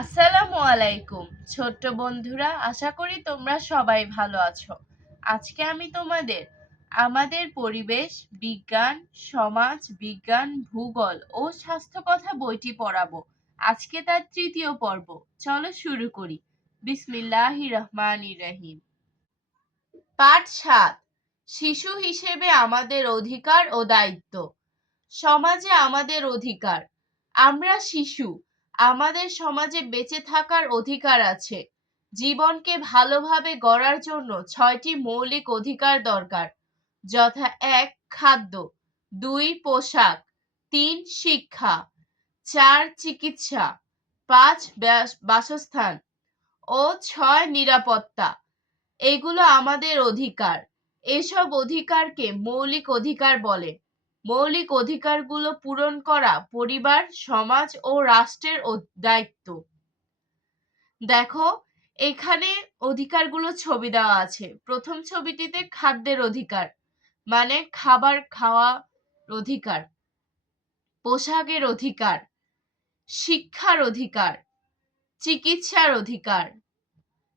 আসসালামু আলাইকুম ছোট্ট বন্ধুরা, আশা করি তোমরা সবাই ভালো আছো। আজকে আমি তোমাদের আমাদের পরিবেশ বিজ্ঞান, সমাজ বিজ্ঞান, ভূগোল ও স্বাস্থ্য কথা বইটি পড়াবো। আজকে তার তৃতীয় পর্ব। চলো শুরু করি। বিসমিল্লাহির রহমানির রহিম। পাঠ ৭। শিশু হিসেবে আমাদের অধিকার ও দায়িত্ব। সমাজে আমাদের অধিকার। আমরা শিশু, আমাদের সমাজে বেঁচে থাকার অধিকার আছে। জীবনকে ভালোভাবে গড়ার জন্য ৬টি মৌলিক অধিকার দরকার, যথা ১. খাদ্য, ২. পোশাক, ৩. শিক্ষা, ৪. চিকিৎসা, ৫. বাসস্থান ও ৬. নিরাপত্তা। এগুলো আমাদের অধিকার। এসব অধিকারকে মৌলিক অধিকার বলে। মৌলিক অধিকারগুলো পূরণ করা পরিবার, সমাজ ও রাষ্ট্রের দায়িত্ব। দেখো, এখানে অধিকারগুলো ছবি দেওয়া আছে। প্রথম ছবিটিতে খাদ্যের অধিকার, মানে খাবার খাওয়ার অধিকার। পোশাকের অধিকার, শিক্ষার অধিকার, চিকিৎসার অধিকার।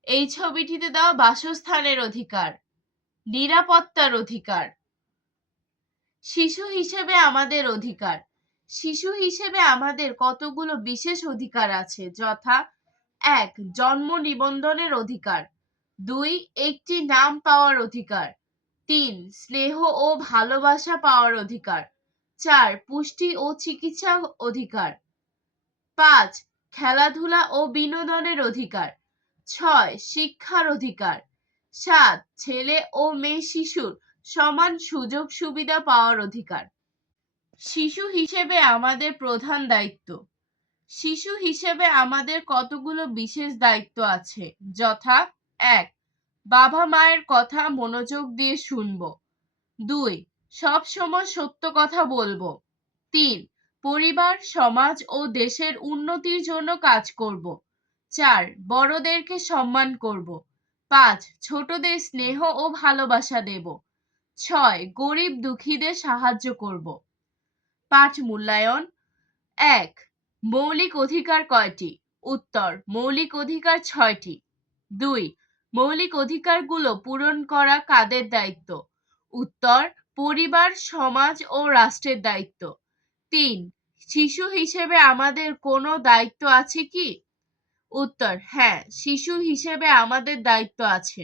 এই ছবিটিতে দেওয়া বাসস্থানের অধিকার, নিরাপত্তার অধিকার। শিশু হিসেবে আমাদের অধিকার। শিশু হিসেবে আমাদের কতগুলো বিশেষ অধিকার আছে, যথা ১. জন্ম নিবন্ধনের অধিকার, ২. একটি নাম পাওয়ার অধিকার, ৩. স্নেহ ও ভালোবাসা পাওয়ার অধিকার, ৪. পুষ্টি ও চিকিৎসা অধিকার, ৫. খেলাধুলা ও বিনোদনের অধিকার, ৬. শিক্ষার অধিকার, ৭. ছেলে ও মেয়ে শিশুর সমান সুযোগ সুবিধা পাওয়ার অধিকার। শিশু হিসেবে আমাদের প্রধান দায়িত্ব। শিশু হিসেবে আমাদের কতগুলো বিশেষ দায়িত্ব আছে, যথা ১. বাবা মায়ের কথা মনোযোগ দিয়ে শুনবো, ২. সব সময় সত্য কথা বলবো, ৩. পরিবার, সমাজ ও দেশের উন্নতির জন্য কাজ করব, ৪. বড়দেরকে সম্মান করব, ৫. ছোটদের স্নেহ ও ভালোবাসা দেব, ৬. গরিব দুঃখীদের সাহায্য করব। পাঠ মূল্যায়ন। ১. মৌলিক অধিকার কয়টি? উত্তর: মৌলিক অধিকার ৬টি। ২. মৌলিক অধিকারগুলো পূরণ করা কাদের দায়িত্ব? উত্তর: পরিবার, সমাজ ও রাষ্ট্রের দায়িত্ব। ৩. শিশু হিসেবে আমাদের কোনো দায়িত্ব আছে কি? উত্তর: হ্যাঁ, শিশু হিসেবে আমাদের দায়িত্ব আছে।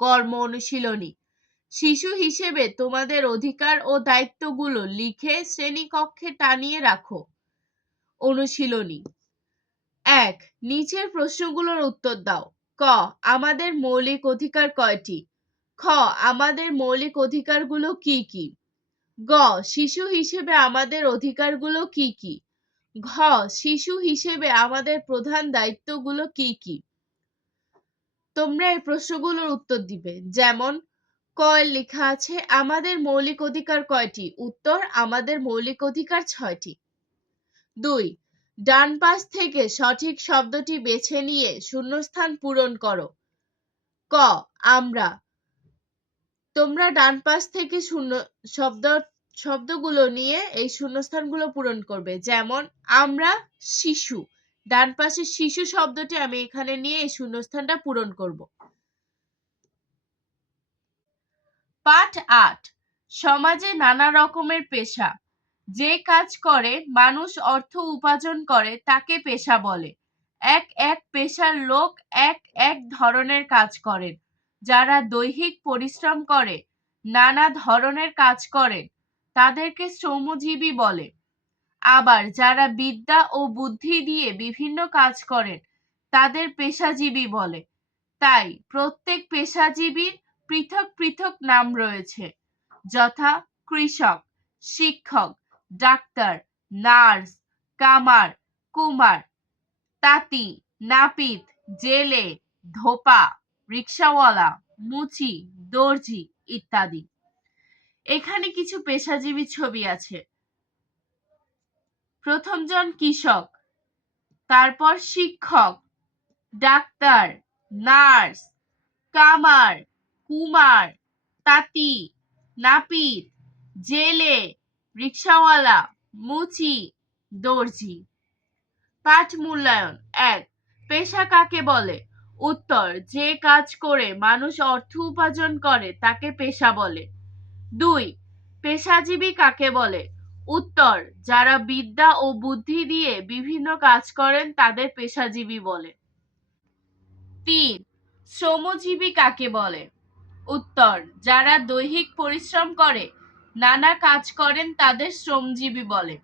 কর্ম অনুশীলনী। শিশু হিসেবে তোমাদের অধিকার ও দায়িত্বগুলো লিখে শ্রেণীকক্ষে টানিয়ে রাখো। অনুশীলনী। ১. নিচের প্রশ্নগুলোর উত্তর দাও। ক. আমাদের মৌলিক অধিকার কয়টি? খ. আমাদের মৌলিক অধিকারগুলো কি কি? গ. শিশু হিসেবে আমাদের অধিকারগুলো কি কি? ঘ. শিশু হিসেবে আমাদের প্রধান দায়িত্বগুলো কি কি? তোমরা এই প্রশ্নগুলোর উত্তর দিবে। যেমন ক লেখা আছে, আমাদের মৌলিক অধিকার কয়টি? উত্তর: আমাদের মৌলিক অধিকার ৬টি। ২. ডান পাশ থেকে সঠিক শব্দটি বেছে নিয়ে শূন্যস্থান পূরণ করো। ক. আমরা। তোমরা ডান পাশ থেকে শব্দগুলো নিয়ে এই শূন্যস্থানগুলো পূরণ করবে। যেমন আমরা শিশু, ডান পাশে শিশু শব্দটি আমি এখানে নিয়ে এই শূন্যস্থানটা পূরণ করব। পাঠ ৮। সমাজে নানা রকমের পেশা। যে কাজ করে মানুষ অর্থ উপার্জন করে তাকে পেশা বলে। এক এক পেশার লোক এক এক ধরনের কাজ করেন। যারা দৈহিক পরিশ্রম করে, নানা ধরনের কাজ করেন, তাদেরকে শ্রমজীবী বলে। আবার যারা বিদ্যা ও বুদ্ধি দিয়ে বিভিন্ন কাজ করেন, তাদের পেশাজীবী বলে। তাই প্রত্যেক পেশাজীবীর পৃথক পৃথক নাম রয়েছে, যথা কৃষক, শিক্ষক, ডাক্তার, নার্স, কামার, কুমার, তাঁতি, নাপিত, জেলে, ধোপা, রিক্সাওয়ালা, মুচি, দর্জি ইত্যাদি। এখানে কিছু পেশাজীবী ছবি আছে। প্রথমজন কৃষক, তারপর শিক্ষক, ডাক্তার, নার্স, কামার, কুমার, তাঁতি, নাপিত, জেলে, রিক্সাওয়ালা, মুচি, দর্জি। পাঠ মূল্যায়ন। ১. পেশা কাকে বলে? উত্তর: যে কাজ করে মানুষ অর্থ উপার্জন করে তাকে পেশা বলে। ২. পেশাজীবী কাকে বলে? উত্তর: যারা বিদ্যা ও বুদ্ধি দিয়ে বিভিন্ন কাজ করেন তাদের পেশাজীবী বলে। ৩. শ্রমজীবী কাকে বলে? উত্তর: যারা দৈহিক পরিশ্রম করে নানা কাজ করেন তাদের শ্রমজীবী বলে।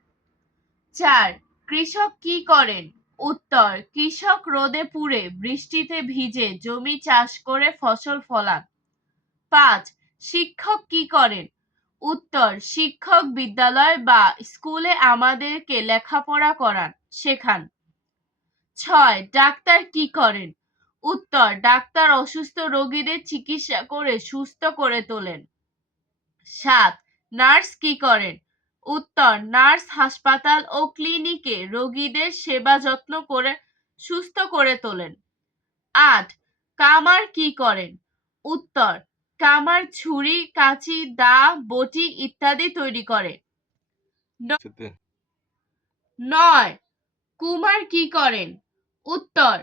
৪. কৃষক কি করেন? উত্তর: কৃষক রোদে পুড়ে বৃষ্টিতে ভিজে জমি চাষ করে ফসল ফলান। ৫. শিক্ষক কি করেন? উত্তর: শিক্ষক বিদ্যালয় বা স্কুলে আমাদেরকে লেখাপড়া করান, শেখান। ৬. ডাক্তার কি করেন? উত্তর: ডাক্তার অসুস্থ রোগীদের চিকিৎসা করে সুস্থ করে তোলেন। ৭. নার্স কি করেন? উত্তর: নার্স হাসপাতাল ও ক্লিনিকে রোগীদের সেবা যত্ন করে সুস্থ করে তোলেন। ৮. কামার কি করেন? উত্তর: কামার ছুরি, কাঁচি, দা, বটি ইত্যাদি তৈরি করে। ৯. কুমার কি করেন? উত্তর: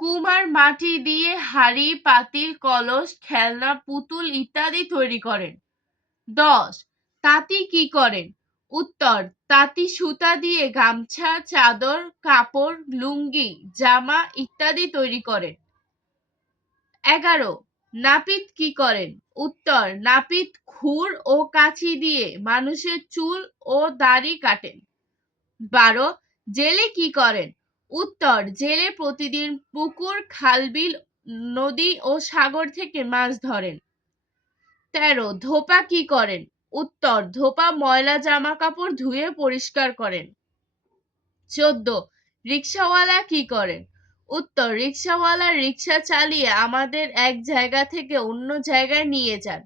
কুমার মাটি দিয়ে হাঁড়ি, পাতিল, কলস, খেলনা, পুতুল ইত্যাদি তৈরি করেন। ১০. তাঁতি কি করেন? উত্তর: তাঁতি সুতা দিয়ে গামছা, চাদর, কাপড়, লুঙ্গি, জামা ইত্যাদি তৈরি করেন। ১১. নাপিত কি করেন? উত্তর: নাপিত খুর ও কাঁচি দিয়ে মানুষের চুল ও দাড়ি কাটেন। ১২. জেলে কি করেন? উত্তর: জেলে প্রতিদিন পুকুর, খাল-বিল, নদী ও সাগর থেকে মাছ ধরেন। ১৩. ধোপা কি করেন? উত্তর: ধোপা ময়লা জামা কাপড় ধুয়ে পরিষ্কার করেন। ১৪. রিকশাওয়ালা কি করেন? উত্তর: রিকশাওয়ালা রিকশা চালিয়ে আমাদের এক জায়গা থেকে অন্য জায়গায় নিয়ে যান।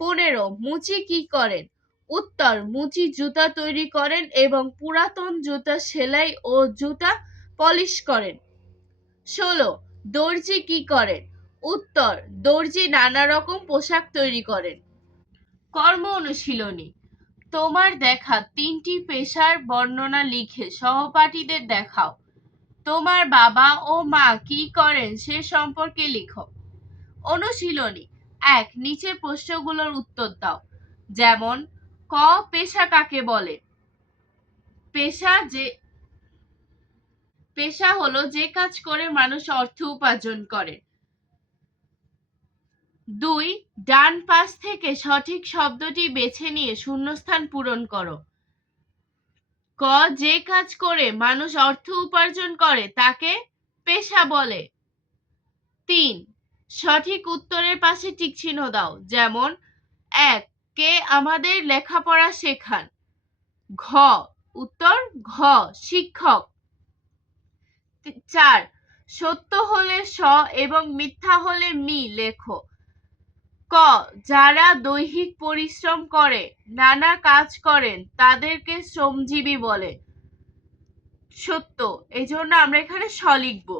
১৫. মুচি কি করেন? উত্তর: মুচি জুতা তৈরি করেন এবং পুরাতন জুতা সেলাই ও জুতা পলিশ করেন। ১৬. দর্জি কি করেন? উত্তর: দর্জি নানা রকম পোশাক তৈরি করেন। কর্ম অনুশীলনী। তোমার দেখা ৩টি পেশার বর্ণনা লিখে সহপাঠীদের দেখাও। তোমার বাবা ও মা কি করেন সে সম্পর্কে লিখো। অনুশীলনী ১. নিচের প্রশ্নগুলোর উত্তর দাও। যেমন: ক. পেশা কাকে বলে? পেশা হলো যে কাজ করে মানুষ অর্থ উপার্জন করে। ২. ডান পাশ থেকে সঠিক শব্দটি বেছে নিয়ে শূন্যস্থান পূরণ করো। ক. যে কাজ করে মানুষ অর্থ উপার্জন করে তাকে পেশা বলে। ৩. সঠিক উত্তরের পাশে টিকচিহ্ন দাও। যেমন: ১. কে আমাদের লেখাপড়া শেখান? ঘ. উত্তর: ঘ. শিক্ষক। ৪. সত্য হলে স এবং মিথ্যা হলে মি লেখো। ক. যারা দৈহিক পরিশ্রম করে নানা কাজ করেন তাদেরকে শ্রমজীবী বলে। সত্য, এজন্য আমরা এখানে স লিখব।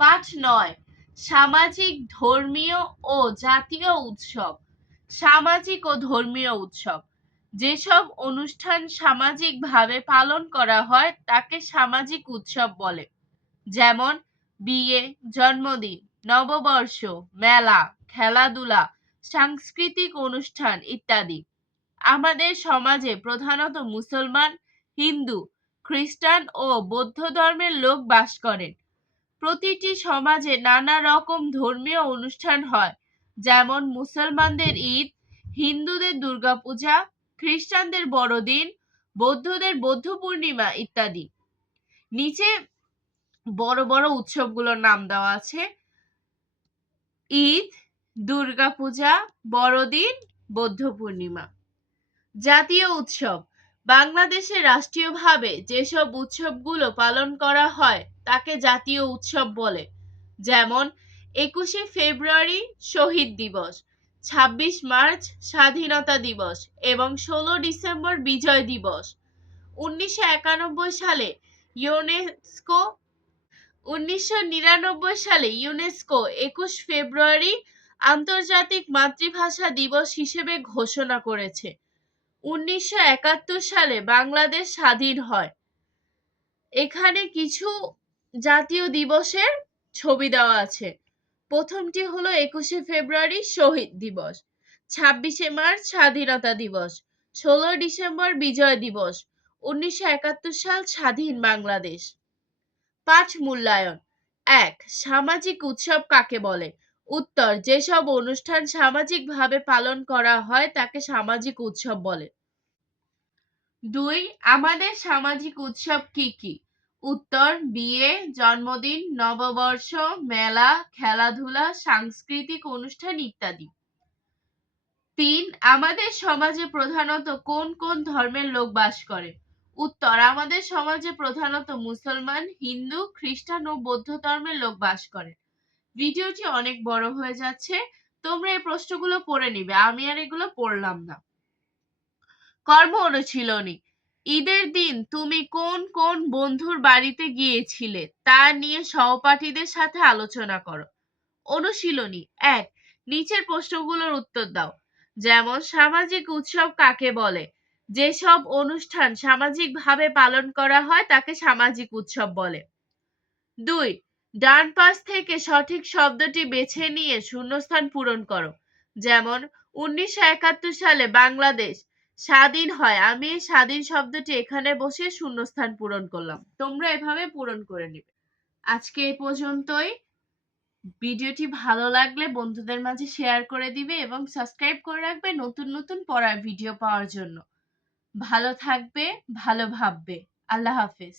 পাঠ ৯. সামাজিক, ধর্মীয় ও জাতীয় উৎসব। সামাজিক ও ধর্মীয় উৎসব। যেসব অনুষ্ঠান সামাজিকভাবে পালন করা হয় তাকে সামাজিক উৎসব বলে। যেমন: বিয়ে, জন্মদিন, নববর্ষ, মেলা, খেলাধুলা, সাংস্কৃতিক অনুষ্ঠান ইত্যাদি। আমাদের সমাজে প্রধানত মুসলমান, হিন্দু, খ্রিস্টান ও বৌদ্ধ ধর্মের লোক বাস করেন। প্রতিটি সমাজে নানা রকম ধর্মীয় অনুষ্ঠান হয়। যেমন: মুসলমানদের ঈদ, হিন্দুদের দুর্গাপূজা, খ্রিস্টানদের বড়দিন, বৌদ্ধদের বৌদ্ধ পূর্ণিমা ইত্যাদি। নিচে বড় বড় উৎসবগুলোর নাম দেওয়া আছে: ঈদ, দুর্গাপূজা, বড়দিন, বৌদ্ধ পূর্ণিমা। জাতীয় উৎসব। বাংলাদেশে রাষ্ট্রীয়ভাবে যেসব উৎসবগুলো পালন করা হয় তাকে জাতীয় উৎসব বলে। যেমন: ২১শে ফেব্রুয়ারি শহীদ দিবস, ২৬ মার্চ স্বাধীনতা দিবস এবং ১৬ ডিসেম্বর বিজয় দিবস। ১৯৯১ সালে ইউনেস্কো ২১ ফেব্রুয়ারি আন্তর্জাতিক মাতৃভাষা দিবস হিসেবে ঘোষণা করেছে। ১৯৭১ সালে বাংলাদেশ স্বাধীন হয়। এখানে কিছু জাতীয় দিবসের ছবি দেওয়া আছে। প্রথমটি হলো 21শে ফেব্রুয়ারি শহীদ দিবস, 26শে মার্চ স্বাধীনতা দিবস, 16 ডিসেম্বর বিজয় দিবস, 1971 সাল স্বাধীন বাংলাদেশ। 5 মূল্যায়ন। 1. সামাজিক উৎসব কাকে বলে? উত্তর, যেসব অনুষ্ঠান সামাজিকভাবে পালন করা হয় তাকে সামাজিক উৎসব বলে। 2. আমাদের সামাজিক উৎসব কি কি? উত্তর, বিয়ে, জন্মদিন, নববর্ষ, মেলা, খেলাধুলা, সাংস্কৃতিক অনুষ্ঠান ইত্যাদি। 3. আমাদের সমাজে প্রধানত কোন কোন ধর্মের লোক বাস করে? উত্তর, আমাদের সমাজে প্রধানত মুসলমান, হিন্দু, খ্রিস্টান ও বৌদ্ধ ধর্মের লোক বাস করে। ভিডিওটি অনেক বড় হয়ে যাচ্ছে, তোমরা এই প্রশ্নগুলো পড়ে নিবে, আমি আর এগুলো পড়লাম না। কর্ম অনুশীলনী। ঈদের দিন তুমি কোন কোন বন্ধুর বাড়িতে গিয়েছিলে তা নিয়ে সহপাঠীদের সাথে আলোচনা করো। অনুশীলনী 1. নিচের প্রশ্নগুলোর উত্তর দাও। যেমন, সামাজিক উৎসব কাকে বলে? যেসব অনুষ্ঠান সামাজিকভাবে পালন করা হয় তাকে সামাজিক উৎসব বলে। 2. ডান পাশ থেকে সঠিক শব্দটি বেছে নিয়ে শূন্যস্থান পূরণ করো। যেমন, 1971 সালে বাংলাদেশ স্বাধীন হয়। আমি এই স্বাধীন শব্দটি এখানে বসে শূন্যস্থান পূরণ করলাম। তোমরা এভাবে পূরণ করে নিবে। আজকে এই পর্যন্তই। ভিডিওটি ভালো লাগলে বন্ধুদের মাঝে শেয়ার করে দিবে এবং সাবস্ক্রাইব করে রাখবে নতুন নতুন পড়ার ভিডিও পাওয়ার জন্য। ভালো থাকবে, ভালো ভাববে। আল্লাহ হাফেজ।